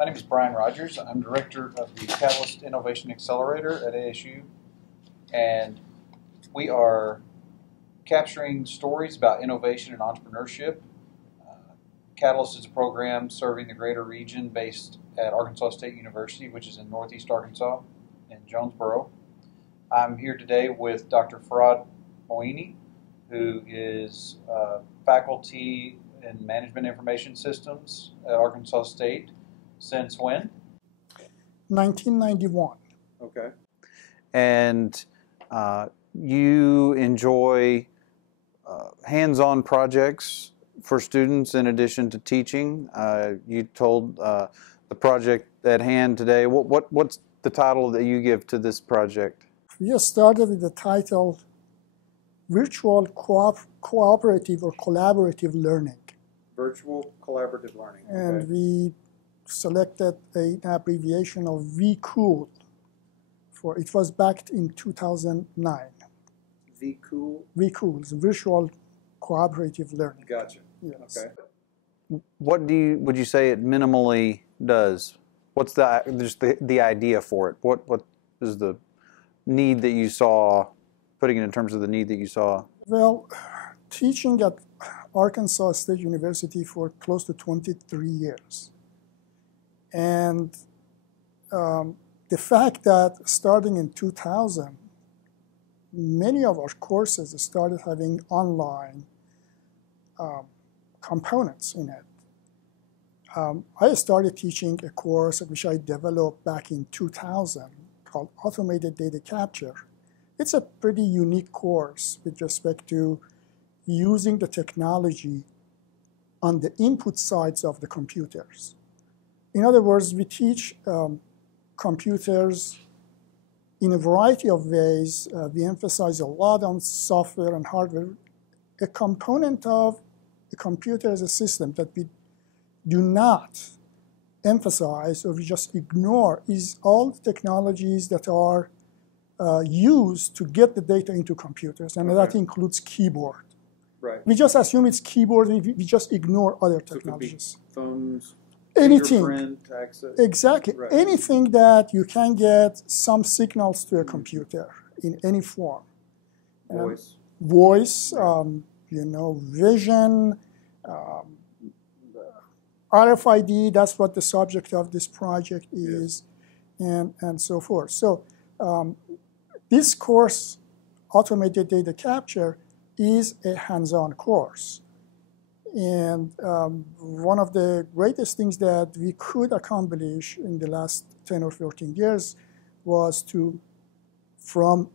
My name is Brian Rogers. I'm director of the Catalyst Innovation Accelerator at ASU, and we are capturing stories about innovation and entrepreneurship. Catalyst is a program serving the greater region based at Arkansas State University, which is in Northeast Arkansas in Jonesboro. I'm here today with Dr. Moeeni, who is faculty in Management Information Systems at Arkansas State. Since when? 1991. Okay. And you enjoy hands-on projects for students in addition to teaching. You told the project at hand today. What's the title that you give to this project? We started with the title Virtual Cooperative or Collaborative Learning. Virtual Collaborative Learning. And we selected an abbreviation of VCOOL. It was backed in 2009. VCOOL? VCOOL, Virtual Cooperative Learning. Gotcha. Yes. Okay. What would you say it minimally does? What's the idea for it? What is the need that you saw, putting it in terms of the need that you saw? Well, teaching at Arkansas State University for close to 23 years. And the fact that starting in 2000, many of our courses started having online components in it. I started teaching a course which I developed back in 2000 called Automated Data Capture. It's a pretty unique course with respect to using the technology on the input sides of the computers. In other words, we teach computers in a variety of ways. We emphasize a lot on software and hardware. A component of a computer as a system that we do not emphasize or we just ignore is all the technologies that are used to get the data into computers, and that includes keyboard. Right. We just assume it's keyboard, we just ignore other technologies. So it could be phones, anything. Fingerprint access. Exactly. Right. Anything that you can get some signals to a computer in any form. Voice, vision, RFID, that's what the subject of this project is, and so forth. So this course, Automated Data Capture, is a hands-on course. And one of the greatest things that we could accomplish in the last 10 or 14 years was from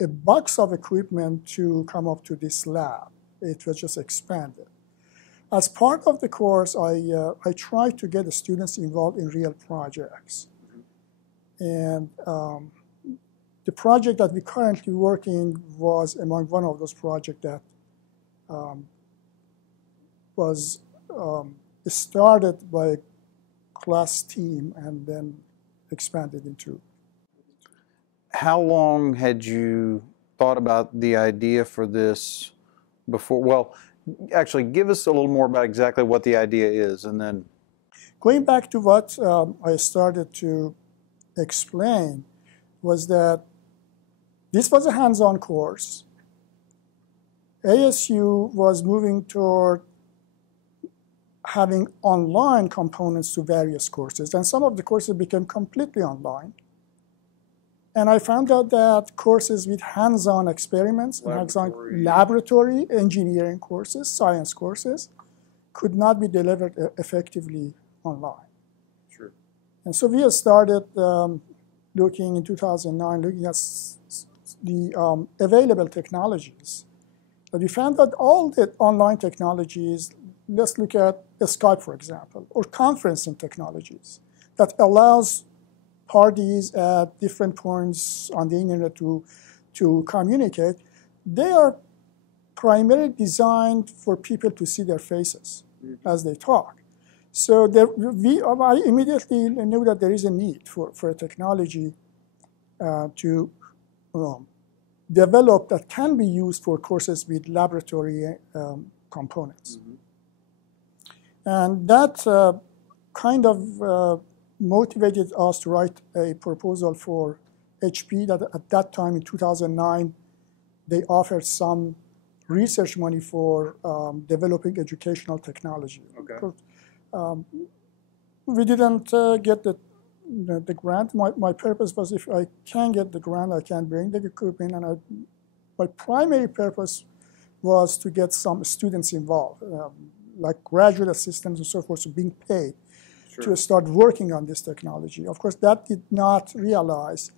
a box of equipment to come up to this lab. It was just expanded. As part of the course, I tried to get the students involved in real projects. And the project that we're currently working was among one of those projects that was started by a class team and then expanded into. How long had you thought about the idea for this before? Well, actually, give us a little more about exactly what the idea is, and then. Going back to what I started to explain was that this was a hands-on course. ASU was moving toward having online components to various courses, and some of the courses became completely online. And I found out that courses with hands-on experiments, hands-on laboratory engineering courses, science courses, could not be delivered effectively online. Sure. And so we started looking in 2009, looking at the available technologies. But we found that all the online technologies, let's look at Skype, for example, or conferencing technologies that allows parties at different points on the internet to communicate. They are primarily designed for people to see their faces as they talk. So I immediately knew that there is a need for a technology to develop that can be used for courses with laboratory components. And that kind of motivated us to write a proposal for HP that at that time in 2009, they offered some research money for developing educational technology. Okay. We didn't get the grant. My purpose was if I can get the grant, I can bring the equipment. And my primary purpose was to get some students involved, like graduate assistants and so forth, so being paid to start working on this technology. Of course, that did not realize.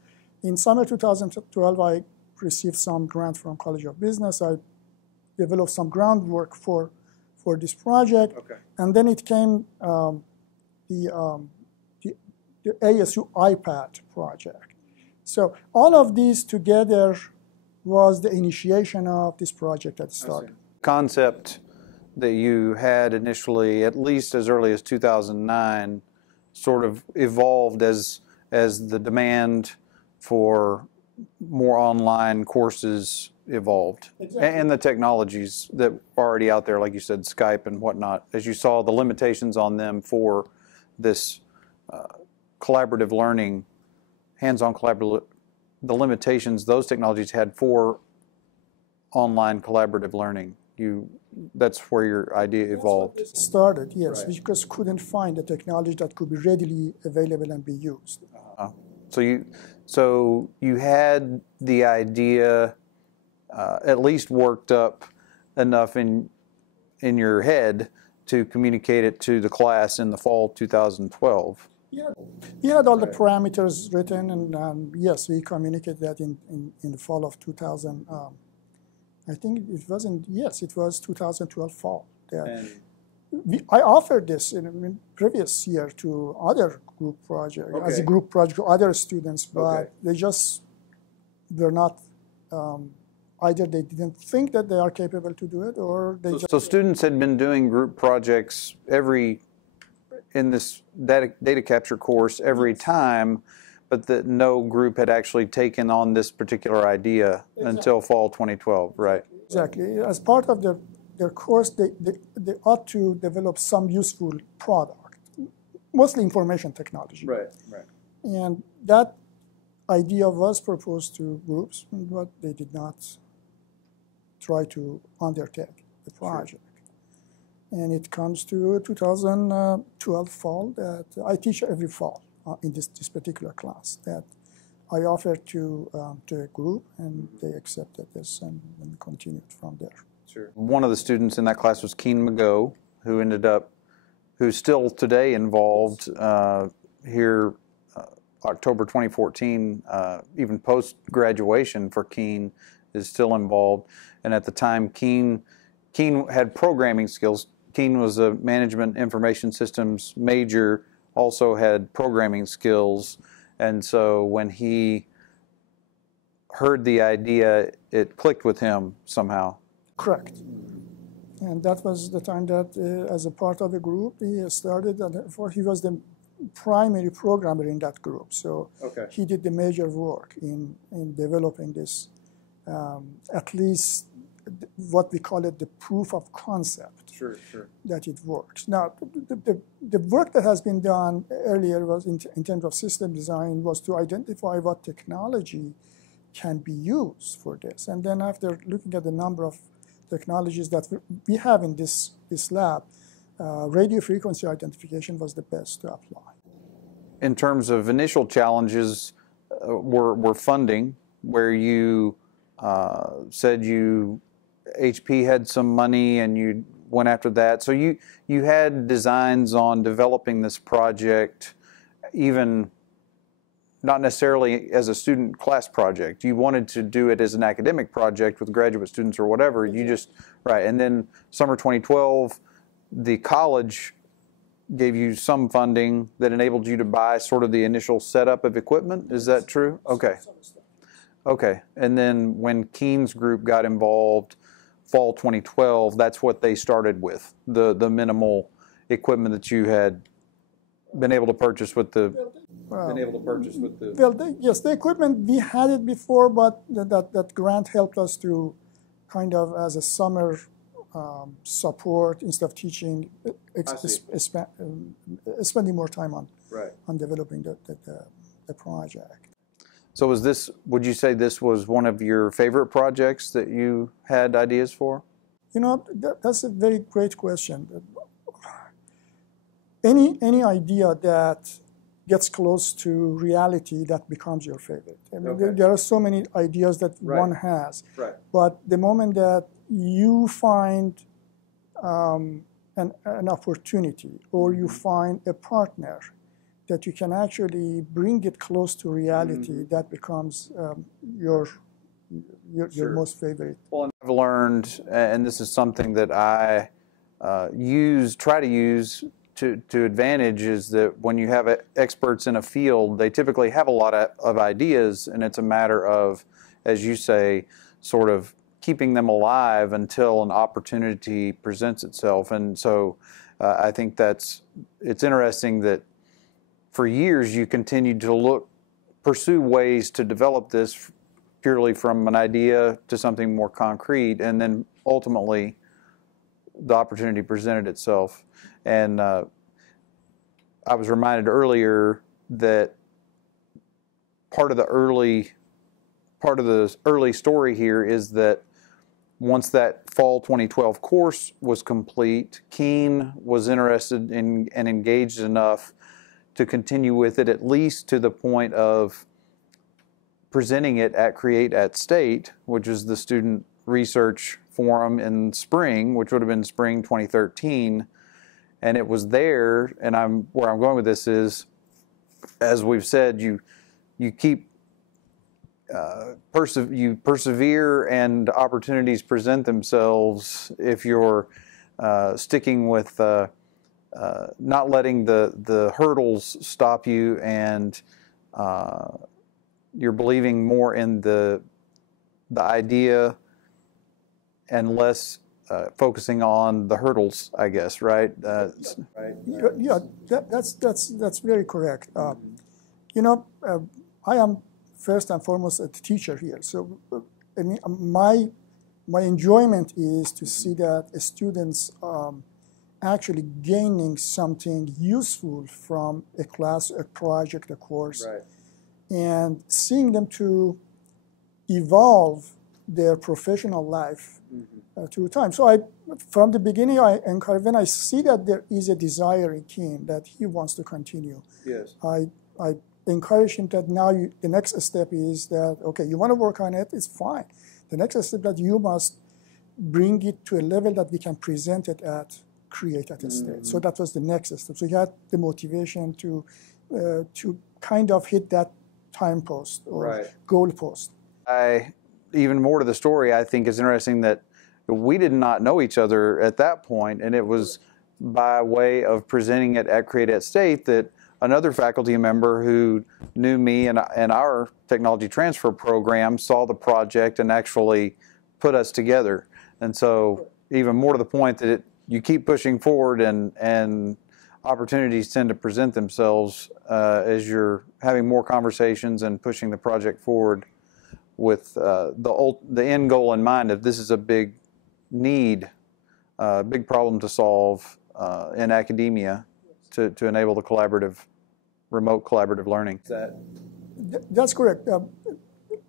In summer 2012, I received some grant from College of Business. I developed some groundwork for this project. Okay. And then it came the ASU iPad project. So all of these together was the initiation of this project that started. Concept that you had initially, at least as early as 2009, sort of evolved as the demand for more online courses evolved. Exactly. And the technologies that are already out there, like you said, Skype and whatnot, as you saw the limitations on them for this collaborative learning, hands-on collaborative, the limitations those technologies had for online collaborative learning. That's where your idea evolved. It started, yes, Right. because couldn't find a technology that could be readily available and be used. So you had the idea at least worked up enough in your head to communicate it to the class in the fall 2012. Yeah, we had all the parameters written, and yes, we communicated that in the fall of 2000. I think it wasn't. Yes, it was 2012 fall. I offered this in previous year to other group project as a group project to other students, but they just were not. Either they didn't think that they are capable to do it, or they just. So students had been doing group projects in this data capture course every time, but that no group had actually taken on this particular idea until fall 2012, right? Exactly. As part of their course, they ought to develop some useful product, mostly information technology. Right. And that idea was proposed to groups, but they did not try to undertake the project. And it comes to 2012 fall that I teach every fall in this particular class that I offered to a group, and they accepted this and continued from there. Sure. One of the students in that class was Keen McGo, who's still today involved here, October 2014, even post-graduation for Keen is still involved. And at the time, Keen had programming skills. Keen was a management information systems major, also had programming skills. And so when he heard the idea, it clicked with him somehow. Correct. And that was the time that, as a part of the group, he started, and he was the primary programmer in that group. So he did the major work in developing this, at least what we call it the proof of concept. Sure. That it works. Now, the work that has been done earlier was in terms of system design was to identify what technology can be used for this. And then after looking at the number of technologies that we have in this lab, radio frequency identification was the best to apply. In terms of initial challenges, were funding, where you said HP had some money and you went after that. So you had designs on developing this project, even not necessarily as a student class project. You wanted to do it as an academic project with graduate students or whatever. You just, right. And then summer 2012, the college gave you some funding that enabled you to buy sort of the initial setup of equipment. Is that true? Okay. Okay. And then when Keen's group got involved, fall 2012, that's what they started with, the minimal equipment that you had been able to purchase with the. Well, yes, the equipment, we had it before, but that grant helped us to kind of, as a summer support instead of teaching, spending more time on Right. on developing the project. So was this, would you say this was one of your favorite projects that you had ideas for? You know, that's a very great question. Any idea that gets close to reality, that becomes your favorite. I mean, Okay. there are so many ideas that Right. one has, Right. but the moment that you find an opportunity, or you find a partner that you can actually bring it close to reality, that becomes your Sure. most favorite. Well, and I've learned, and this is something that I try to use to advantage, is that when you have experts in a field, they typically have a lot of ideas, and it's a matter of, as you say, sort of keeping them alive until an opportunity presents itself. And so I think it's interesting that for years you continued to pursue ways to develop this purely from an idea to something more concrete, and then ultimately the opportunity presented itself. And I was reminded earlier that part of the early story here is that once that fall 2012 course was complete, Keene was interested in and engaged enough to continue with it, at least to the point of presenting it at Create at State, which is the student research forum in spring, which would have been spring 2013. And it was there, and where I'm going with this is, as we've said, you keep you persevere, and opportunities present themselves if you're sticking with not letting the hurdles stop you, and you're believing more in the idea and less focusing on the hurdles, I guess, right? Right. Yeah, that's very correct. You know, I am first and foremost a teacher here, so I mean, my enjoyment is to see that students actually gaining something useful from a class, a project, a course, Right. and seeing them to evolve their professional life through time. So from the beginning, when I see that there is a desire in Keene that he wants to continue, Yes. I encourage him that now the next step is that, okay, you want to work on it, it's fine. The next step that you must bring it to a level that we can present it at Create at a State. So that was the next step. So he had the motivation to kind of hit that time post or Right. goal post. Even more to the story, I think it's interesting that we did not know each other at that point, and it was by way of presenting it at Create at State that another faculty member who knew me and our technology transfer program saw the project and actually put us together. And so even more to the point that you keep pushing forward, and opportunities tend to present themselves as you're having more conversations and pushing the project forward with the end goal in mind. If this is a big need, big problem to solve in academia to enable the remote collaborative learning. That's correct.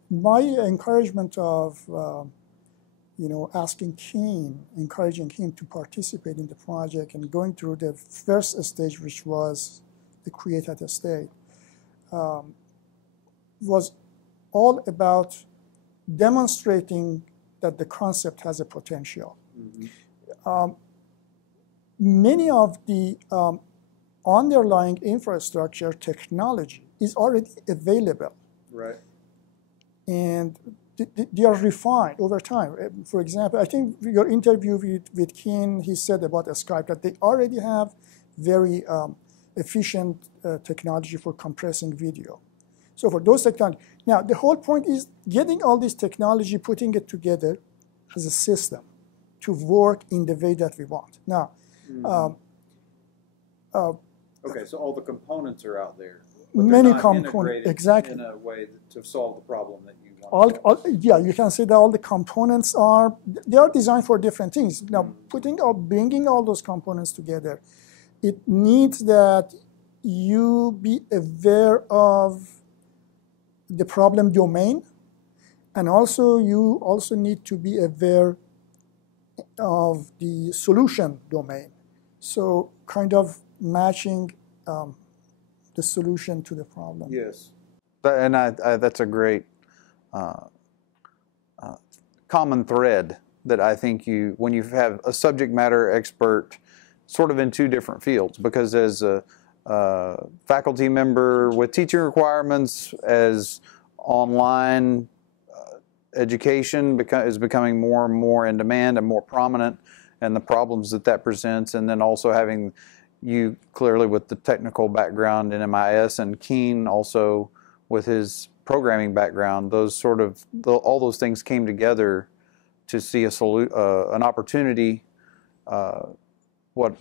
My encouragement of encouraging him to participate in the project and going through the first stage, which was the Create at a State, was all about demonstrating that the concept has a potential. Many of the underlying infrastructure technology is already available. Right. And they are refined over time. For example, I think your interview with Keene, he said about Skype that they already have very efficient technology for compressing video. So for those technology, now the whole point is getting all this technology, putting it together as a system to work in the way that we want. Now, Okay, so all the components are out there. But they're Many not components, integrated exactly. in a way to solve the problem that you want. Yeah, you can say that all the components they are designed for different things. Now, bringing all those components together, it needs that you be aware of the problem domain, and also you also need to be aware of the solution domain. So kind of matching the solution to the problem. Yes. And that's a great common thread that I think when you have a subject matter expert sort of in two different fields, because as a faculty member with teaching requirements, as online education is becoming more and more in demand and more prominent, and the problems that presents, and then also having you clearly with the technical background in MIS, and Keen also with his programming background, all those things came together to see an opportunity, what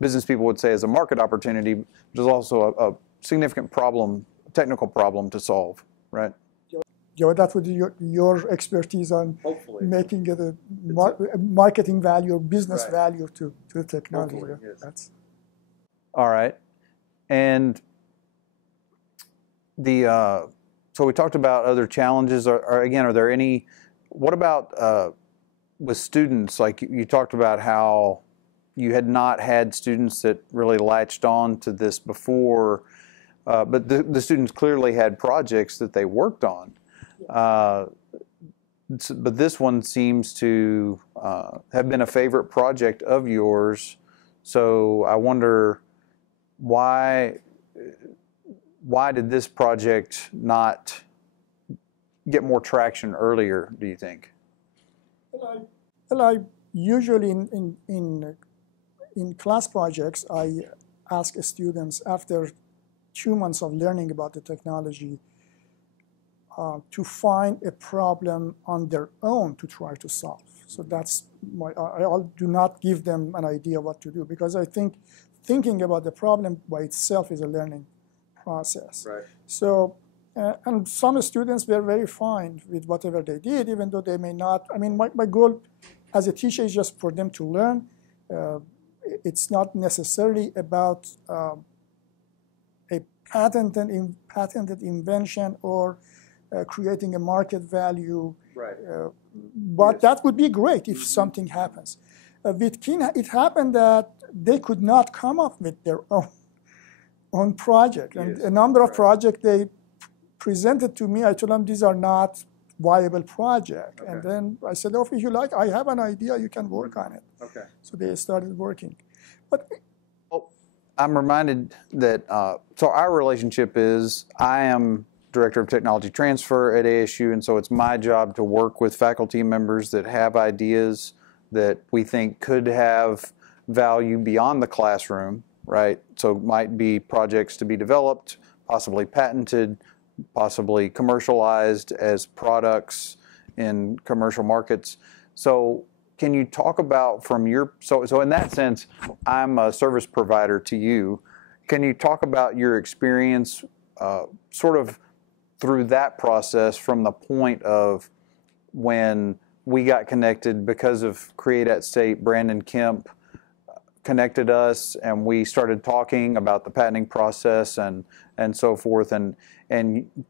business people would say is a market opportunity, but there's also a significant problem, technical problem to solve, right? Yeah, that would be your expertise on Hopefully making it a marketing value or business value to the technology. Hopefully, yes. All right. And so we talked about other challenges. Are there any, what about with students? Like you talked about how you had not had students that really latched on to this before, but the students clearly had projects that they worked on. But this one seems to have been a favorite project of yours. So I wonder why did this project not get more traction earlier, do you think? Well, I usually in class projects, I ask students after 2 months of learning about the technology to find a problem on their own to try to solve. So that's I do not give them an idea what to do, because I think thinking about the problem by itself is a learning process. Right. So, and some students were very fine with whatever they did, even though they may not. I mean, my goal as a teacher is just for them to learn. It's not necessarily about a patented invention or creating a market value. Right. But that would be great if something happens. With Keen, it happened that they could not come up with their own project. And a number of projects they presented to me, I told them these are not viable projects. Okay. And then I said, if you like, I have an idea, you can work on it. Okay. So they started working. But I'm reminded that, so our relationship is, I am Director of Technology Transfer at ASU, and so it's my job to work with faculty members that have ideas that we think could have value beyond the classroom, right? So it might be projects to be developed, possibly patented, possibly commercialized as products in commercial markets. So can you talk about from your, so in that sense, I'm a service provider to you. Can you talk about your experience sort of through that process from the point of when we got connected because of Create at State, Brandon Kemp connected us and we started talking about the patenting process and so forth, and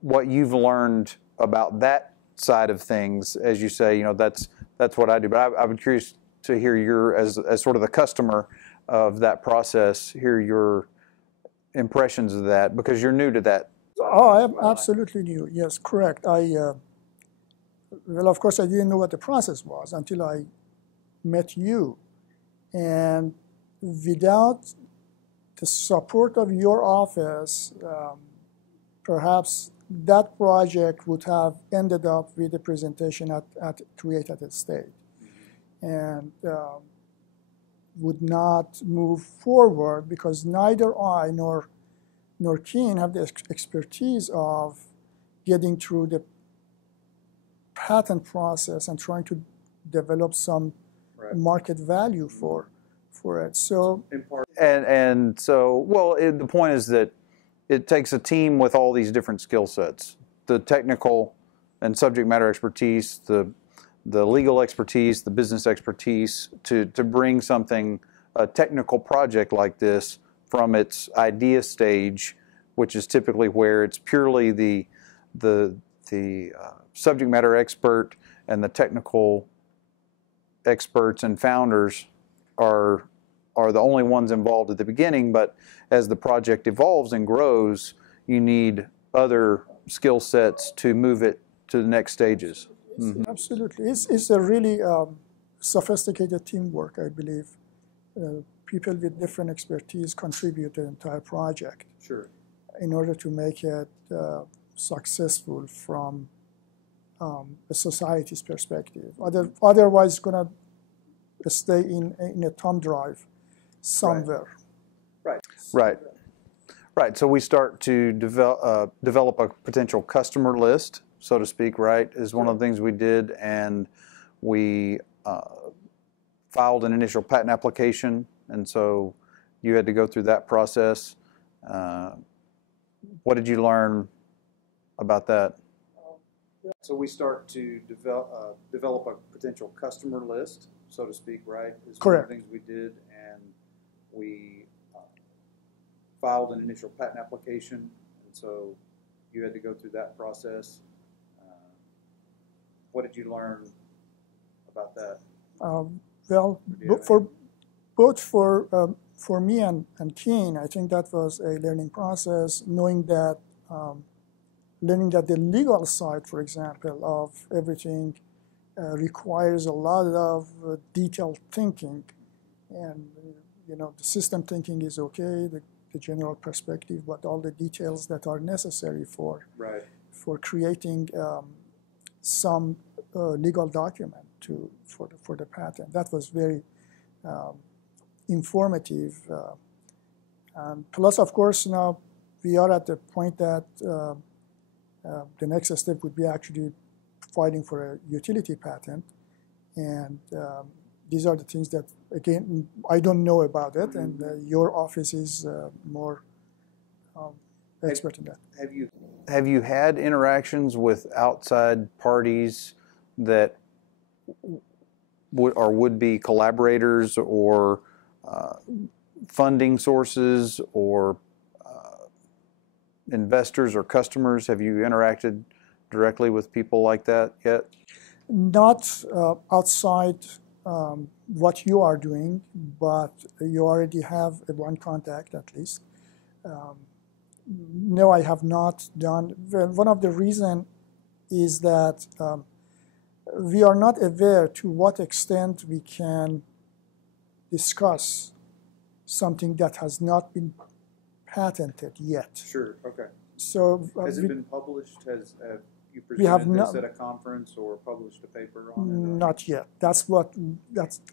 what you've learned about that side of things, as you say, that's what I do. But I would be curious to hear your, as sort of the customer of that process, hear your impressions of that, because you're new to that. Oh, I am absolutely new. Yes, correct. Well, of course, I didn't know what the process was until I met you. And without the support of your office, perhaps that project would have ended up with a presentation at Create at State, and would not move forward because neither I nor Keen have the expertise of getting through the patent process and trying to develop some market value for it. So and so, well, the point is that it takes a team with all these different skill sets, the technical and subject matter expertise, the legal expertise, the business expertise, to bring something, a technical project like this, from its idea stage, which is typically where it's purely the subject matter expert and the technical experts and founders are the only ones involved at the beginning. But as the project evolves and grows, you need other skill sets to move it to the next stages. Mm-hmm. Absolutely. It's a really sophisticated teamwork, I believe. People with different expertise contribute to the entire project. Sure. In order to make it successful from a society's perspective. Otherwise, it's going to stay in a thumb drive somewhere. Right. So we start to develop a potential customer list, so to speak, right, is one of the things we did. And we filed an initial patent application. And so you had to go through that process. What did you learn about that? So we start to develop a potential customer list, so to speak, right? Is Correct. One of the things we did, and we filed an initial patent application, and so you had to go through that process. What did you learn about that? Well, both for me and Keen, I think that was a learning process, knowing that the legal side, for example, of everything requires a lot of detailed thinking. And, the system thinking is okay, the general perspective, but all the details that are necessary for creating some legal document for the patent. That was very informative. And plus, of course, now we are at the point that the next step would be actually filing for a utility patent. And these are the things that, again, I don't know about it, and your office is more expert in that. Have you had interactions with outside parties that would be collaborators or funding sources or investors or customers? Have you interacted directly with people like that yet? Not outside what you are doing, but you already have one contact at least. No, I have not done. Well, one of the reasons is that we are not aware to what extent we can discuss something that has not been patented yet. Sure. Okay. So has it been published? Have you we have presented this at a conference or published a paper on it? Not yet. That's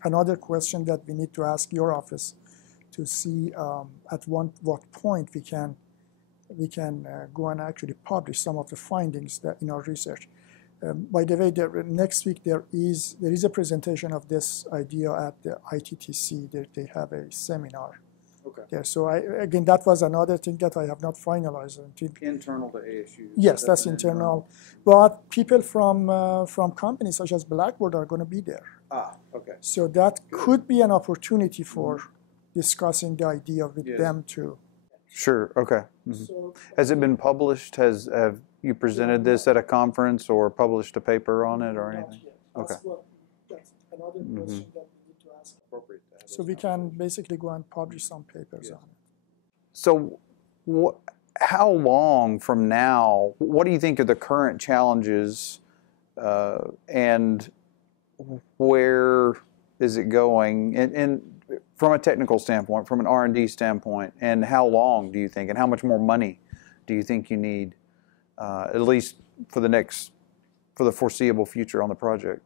another question that we need to ask your office to see at what point we can go and actually publish some of the findings that in our research. By the way, next week there is a presentation of this idea at the ITTC. They have a seminar. Okay. There. So again, that was another thing that I have not finalized until. Internal to ASU. Yes, that's internal. But people from companies such as Blackboard are going to be there. Ah, okay. So that could be an opportunity for discussing the idea with them too. Sure. Okay. Mm-hmm. So, has it been published? Have you presented this at a conference or published a paper on it or anything? That's another question that we need to ask. Appropriate. So we can basically go and publish some papers on it. So, how long from now? What do you think are the current challenges, and where is it going? And from a technical standpoint, from an R&D standpoint, and how long do you think, and how much more money do you think you need, at least for the foreseeable future on the project?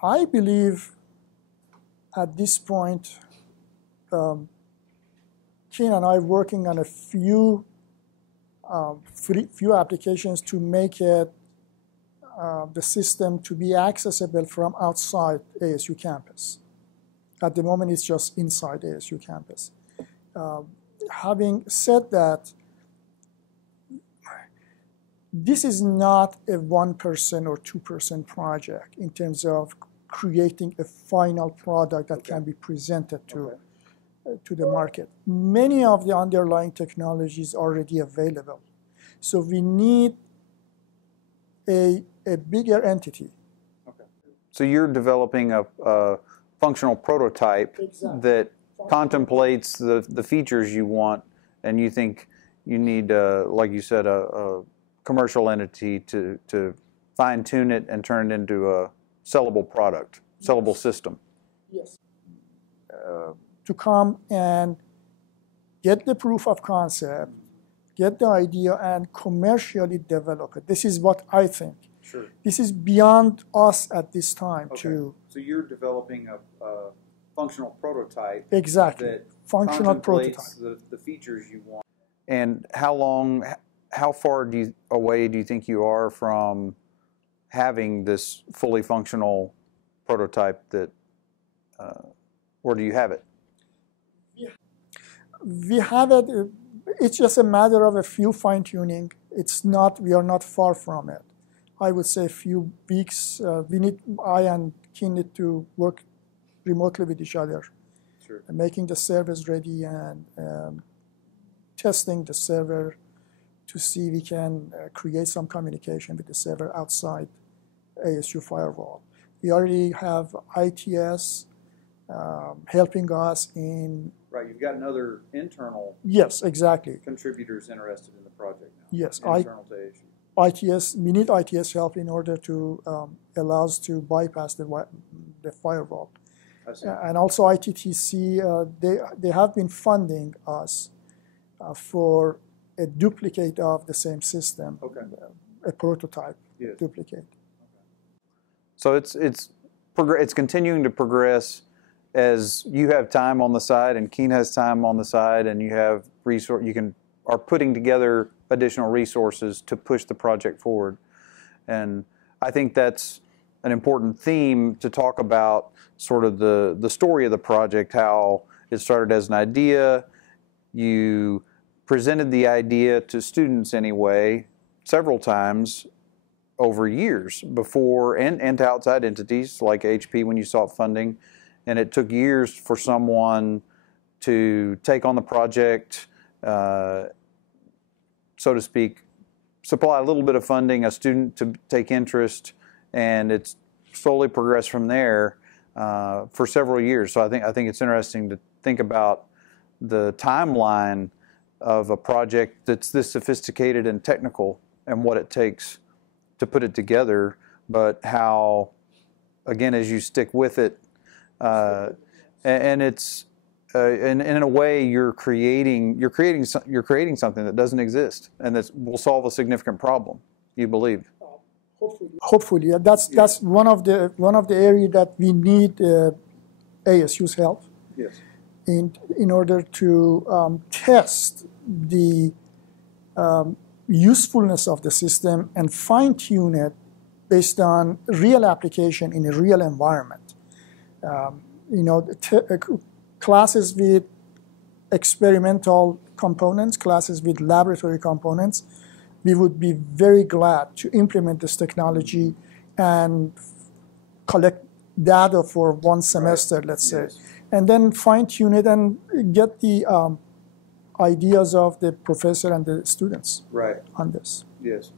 I believe at this point, Keen and I are working on a few applications to make it the system to be accessible from outside ASU campus. At the moment, it's just inside ASU campus. Having said that, this is not a 1% or 2% project in terms of creating a final product that can be presented to the market. Many of the underlying technologies are already available. So we need a bigger entity. Okay. So you're developing a functional prototype that contemplates the features you want, and you think you need, like you said, a commercial entity to fine-tune it and turn it into a sellable product, sellable system. Yes. To come and get the proof of concept, get the idea, and commercially develop it. This is what I think. Sure. This is beyond us at this time. Okay. So you're developing a functional prototype. Exactly. That functional prototype. The features you want. And how far away do you think you are from having this fully functional prototype that, or do you have it? We have it. It's just a matter of a few fine-tuning. We are not far from it. I would say a few weeks. I and Keen need to work remotely with each other. Sure. Making the servers ready and testing the server to see we can create some communication with the server outside ASU firewall. We already have ITS helping us in. Right, you've got another internal. Yes, exactly. Contributors interested in the project now. Yes, internal to ASU. ITS. We need ITS help in order to allow us to bypass the firewall. I see. And also ITTC, they have been funding us for a duplicate of the same system. Okay. A prototype. Yes. Duplicate. Okay. So it's continuing to progress as you have time on the side and Keen has time on the side, and you have are putting together additional resources to push the project forward. And I think that's an important theme to talk about, sort of the story of the project, how it started as an idea. You presented the idea to students anyway several times over years before, and to outside entities like HP when you sought funding. And it took years for someone to take on the project, so to speak, supply a little bit of funding, a student to take interest, and it's slowly progressed from there for several years. So I think it's interesting to think about the timeline of a project that's this sophisticated and technical and what it takes to put it together, but how, again, as you stick with it, and it's in a way you're creating something that doesn't exist and that will solve a significant problem, you believe. Hopefully, that's one of the areas that we need ASU's help. Yes. In order to test the usefulness of the system and fine-tune it based on real application in a real environment. Classes with experimental components, classes with laboratory components, we would be very glad to implement this technology and collect data for one semester, right. Let's say, yes. And then fine-tune it and get the ideas of the professor and the students right. on this. Yes.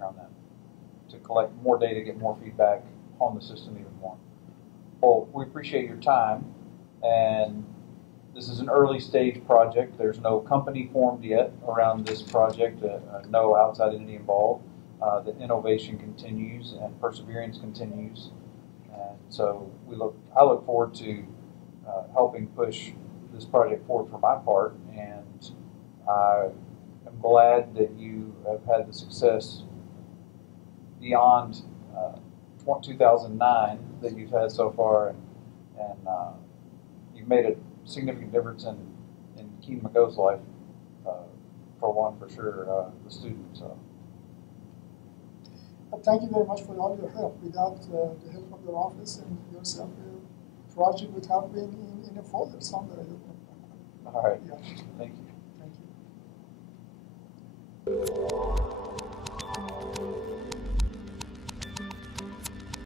Around that, to collect more data, get more feedback on the system even more. Well, we appreciate your time, and this is an early stage project. There's no company formed yet around this project, no outside entity involved. The innovation continues and perseverance continues, and so I look forward to helping push this project forward for my part, and I am glad that you have had the success beyond 2009 that you've had so far, and you've made a significant difference in Keen McGo's life, for one, for sure, the student. So. Thank you very much for all your help. Without the help of your office and yourself, project would have been in a folder somewhere. All right, Yeah. thank you.